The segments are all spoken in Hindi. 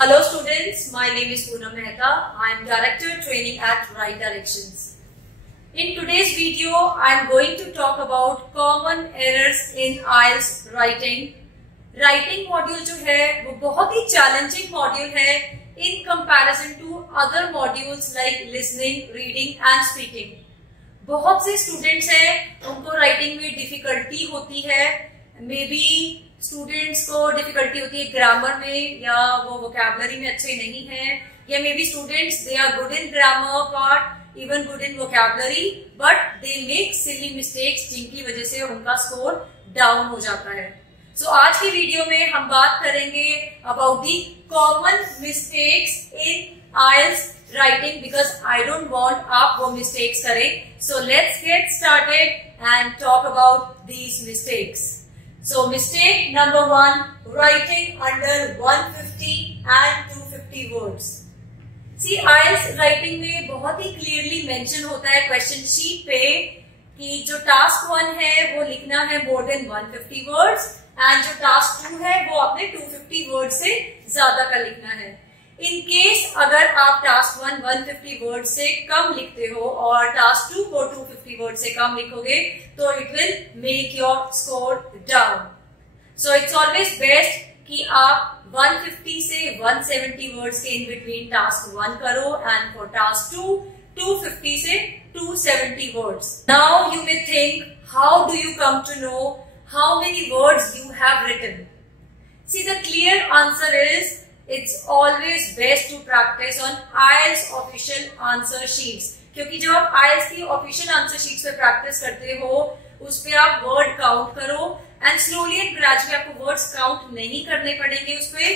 Hello students, my name is Poonam Mehta. I am Director Training at Right Directions. In today's video, I am going to talk about common errors in IELTS writing. Writing module जो है वो बहुत ही challenging module है in comparison to other modules like listening, reading and speaking. बहुत से students हैं उनको writing में difficulty होती है. Maybe स्टूडेंट्स को डिफिकल्टी होती है ग्रामर में या वो वोकैबुलरी में अच्छे नहीं हैं या maybe students they are good in grammar part even good in vocabulary but they make silly mistakes जिनकी वजह से उनका स्कोर डाउन हो जाता है. सो आज की वीडियो में हम बात करेंगे about the common mistakes in IELTS writing because I don't want आप वो मिस्टेक्स करें. So let's get started and talk about these mistakes. So mistake number 1, writing under 150 and 250 words. See IELTS writing में बहुत ही clearly mention होता है question sheet पे कि जो task 1 है वो लिखना है more than 150 words and जो task 2 है वो आपने 250 words से ज्यादा का लिखना है. In case अगर आप task 1 150 words से कम लिखते हो और task 2 को 250 words से कम लिखोगे तो it will make your score down. So it's always best कि आप 150 से 170 words के in between task 1 करो and for task 2 250 से 270 words. Now you may think how do you come to know how many words you have written? See the clear answer is it's always best to practice on IELTS official answer sheets. क्योंकि जब आप IELTS की official answer sheets पे practice करते हो उस पे आप word count करो and slowly and gradually आपको words count नहीं करने पड़ेंगे उस पे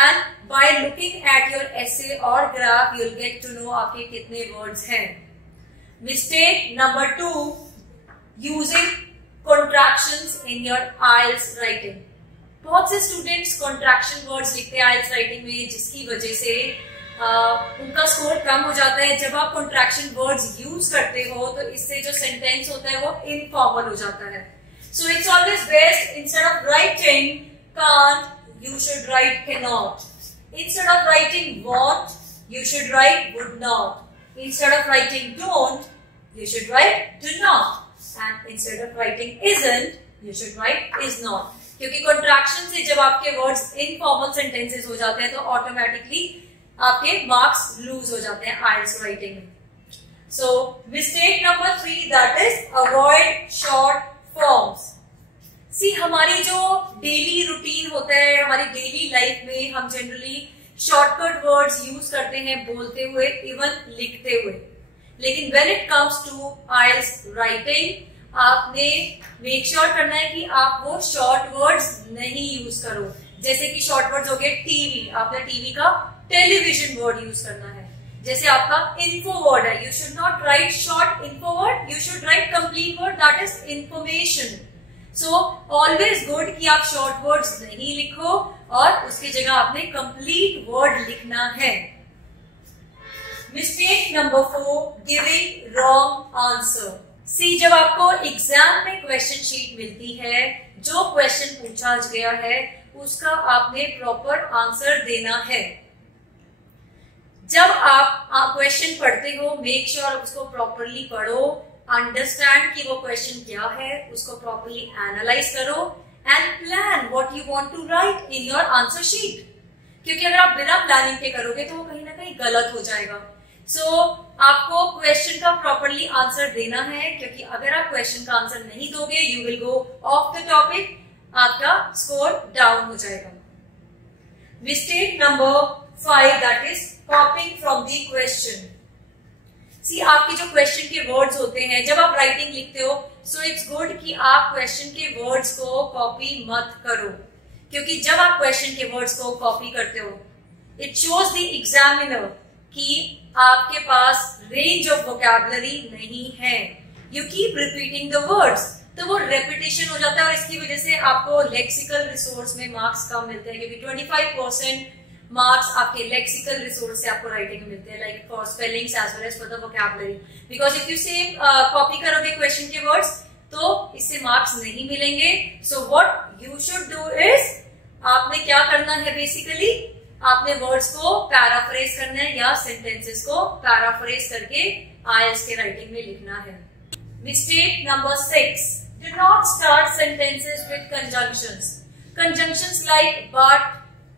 and by looking at your essay or graph you'll get to know आपके कितने words हैं. Mistake number 2, using contractions in your IELTS writing. बहुत से स्टूडेंट्स कॉन्ट्रैक्शन वर्ड्स लिखते हैं आईएलटीएस राइटिंग में जिसकी वजह से उनका स्कोर कम हो जाता है. जब आप कॉन्ट्रैक्शन वर्ड्स यूज करते हो तो इससे जो सेंटेंस होता है वो इनफॉर्मल हो जाता है. So it's always best instead of writing can't you should write can not. Instead of writing want you should write would not. Instead of writing don't you should write do not and instead of writing isn't you should write is not. क्योंकि कॉन्ट्रैक्शन से जब आपके वर्ड्स इनफॉर्मल सेंटेंसेस हो जाते हैं तो ऑटोमेटिकली आपके मार्क्स लूज हो जाते हैं आईएलटीएस राइटिंग में. So mistake number 3 that is avoid short forms. See हमारी जो डेली रूटीन होता है हमारी डेली लाइफ में हम जनरली शॉर्टकट वर्ड्स यूज करते हैं बोलते हुए इवन लिखते हुए. लेकिन when it comes to IELTS writing आपने मेक श्योर करना है कि आप वो शॉर्ट वर्ड्स नहीं यूज करो. जैसे कि शॉर्ट वर्ड्स हो गए टीवी, आपने टीवी का टेलीविजन वर्ड यूज करना है. जैसे आपका इन्फो वर्ड है, you should not right short info word, you should write complete word that is information. So always good कि आप शॉर्ट वर्ड्स नहीं लिखो और उसकी जगह आपने कंप्लीट वर्ड लिखना है. Mistake number 4, giving wrong answer. See जब आपको एग्जाम में क्वेश्चन शीट मिलती है जो क्वेश्चन पूछा गया है उसका आपने प्रॉपर आंसर देना है. जब आप क्वेश्चन पढ़ते हो मेक श्योर उसको प्रॉपरली पढ़ो, अंडरस्टैंड कि वो क्वेश्चन क्या है, उसको प्रॉपरली एनालाइज करो and plan what you want to write in your answer sheet. क्योंकि अगर आप बिना प्लानिंग के करोगे तो वो कहीं ना कहीं गलत हो जाएगा. सो आपको क्वेश्चन का प्रॉपरली आंसर देना है क्योंकि अगर आप क्वेश्चन का आंसर नहीं दोगे you will go off the topic, आपका स्कोर डाउन हो जाएगा. Mistake number 5 that is copying from the question. See आपके जो क्वेश्चन के वर्ड्स होते हैं जब आप राइटिंग लिखते हो सो इट्स गुड कि आप क्वेश्चन के वर्ड्स को कॉपी मत करो. क्योंकि जब आप क्वेश्चन के वर्ड्स को कॉपी करते हो इट शोज द एग्जामिनर कि आपके पास रेंज ऑफ वोकैबुलरी नहीं है. You keep repeating the words तो वो रेपिटेशन हो जाता है और इसकी वजह से आपको लेक्सिकल रिसोर्स में मार्क्स कम मिलते हैं. क्योंकि 25% मार्क्स आपके लेक्सिकल रिसोर्स से आपको राइटिंग में मिलते हैं like for spellings as well as for the vocabulary. Because if you same copy करोगे क्वेश्चन के वर्ड्स तो इससे मार्क्स नहीं मिलेंगे. So what you should do is आपने क्या करना है बेसिकली आपने वर्ड्स को पैराफ्रेज करना है या सेंटेंसेस को पैराफ्रेज करके आईएलटीएस के राइटिंग में लिखना है। Mistake number 6, do not start sentences with conjunctions. Conjunctions like but,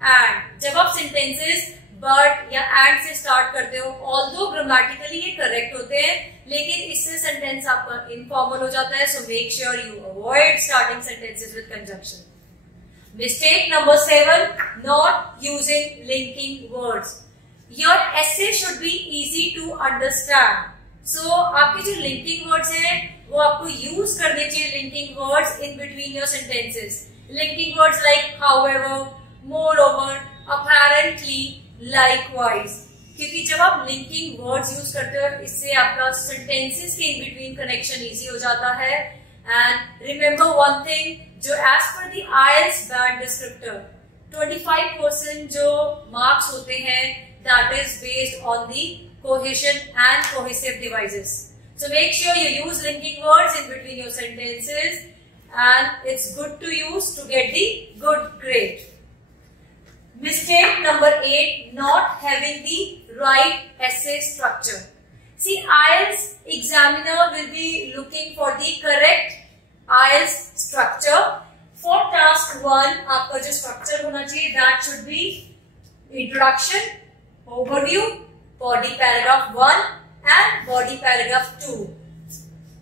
and. जब आप sentences but या and से start करते हो, although grammatically ये correct होते हैं, लेकिन इससे sentence आपका informal हो जाता है, so make sure you avoid starting sentences with conjunction. Mistake number 7, not using linking words. Your essay should be easy to understand. So आपके जो linking words हैं, वो आपको use करने चाहिए linking words in between your sentences. Linking words like however, moreover, apparently, likewise. क्योंकि जब आप linking words use करते हो, इससे आपका sentences के in between connection easy हो जाता है. And remember one thing, जो as per the IELTS band descriptor, 25% जो marks होते हैं, that is based on the cohesion and cohesive devices. So make sure you use linking words in between your sentences, and it's good to use to get the good grade. Mistake number 8, not having the right essay structure. See, IELTS examiner will be looking for the correct IELTS structure. For task 1, आपका जो structure होना चाहिए, that should be introduction, overview, body paragraph 1 and body paragraph 2.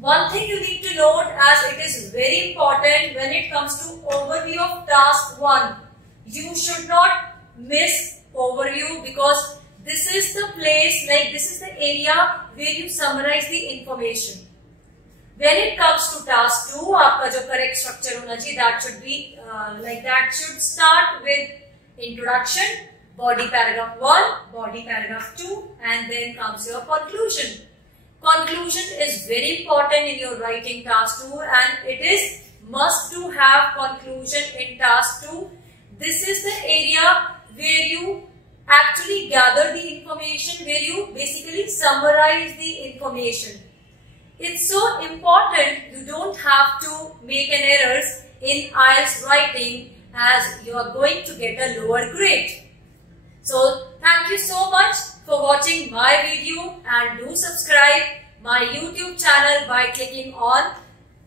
One thing you need to note, as it is very important when it comes to overview of task 1, you should not miss overview, because this is the place, like this is the area where you summarize the information. When it comes to task 2, आपका जो correct structure होना चाहिए, that should be that should start with introduction, body paragraph 1, body paragraph 2, and then comes your conclusion. Conclusion is very important in your writing task 2, and it is must to have conclusion in task 2. This is the area where you actually gather the information, where you basically summarize the information. It's so important, you don't have to make an errors in IELTS writing, as you are going to get a lower grade. So thank you so much for watching my video, and do subscribe my YouTube channel by clicking on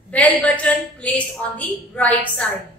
bell button placed on the right side.